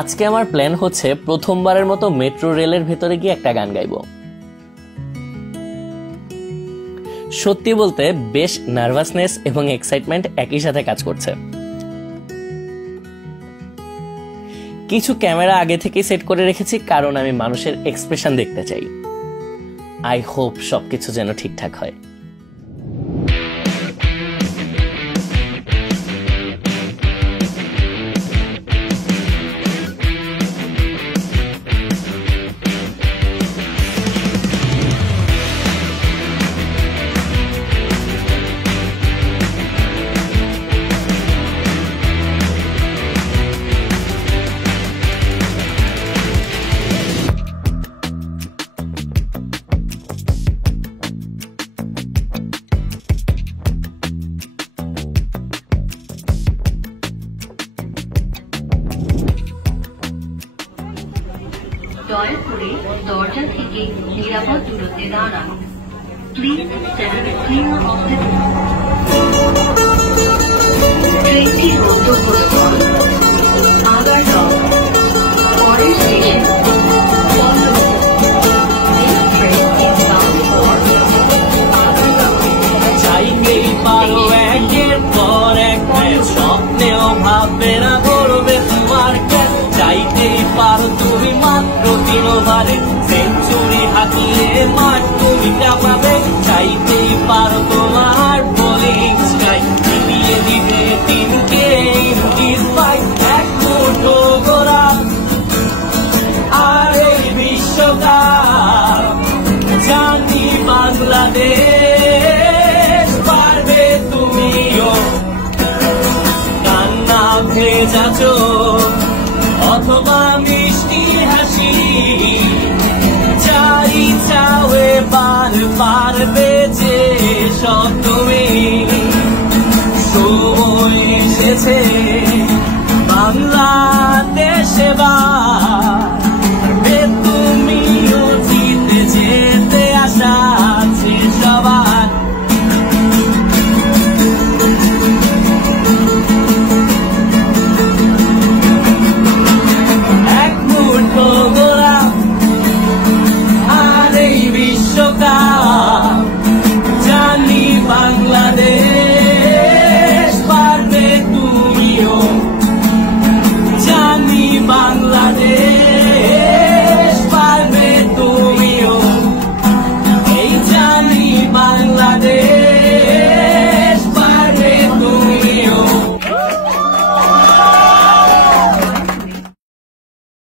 আজকে আমার প্ল্যান হচ্ছে প্রথমবারের মতো মেট্রো রেলের ভেতরে গিয়ে একটা গান গাইবো। সত্যি বলতে বেশ নার্ভাসনেস এবং এক্সাইটমেন্ট একই সাথে কাজ করছে। কিছু ক্যামেরা আগে থেকেই সেট করে রেখেছি, কারণ আমি মানুষের এক্সপ্রেশন দেখতে চাই। আই হোপ সবকিছু যেন ঠিকঠাক হয়। দয়া করে দরজা থেকে নিরাপদ দূরত্বে দাঁড়ান। Please stand clear of the door. ট্রেনটির গন্তব্যস্থল আগারগাঁও। পরের station Pallab. This train is bound for Agargaon. চাইতেই পারো একের পর এক, স্বপ্নেও ভাববে না করবে তোমার কাজ। চাইতেই পারো তুমি মাত্র 3 ওভারে সেঞ্চুরি হাঁকিয়ে মাঠ তুমি কাঁপাবে। চাইতেই পারো তোমার বোলিং স্ট্রাইক মিলিয়ে দিতে 3কে ইঞ্চির পাই। এক মুঠো গোড়া আর এই বিশ্বকাপ জানি বাংলাদেশ পারবে তুমিও। কান্না ভেজা চোখ অথবা মিষ্টি হাসি, চাই চাওয়ে পারবে যে সব তুমি। সময় এসেছে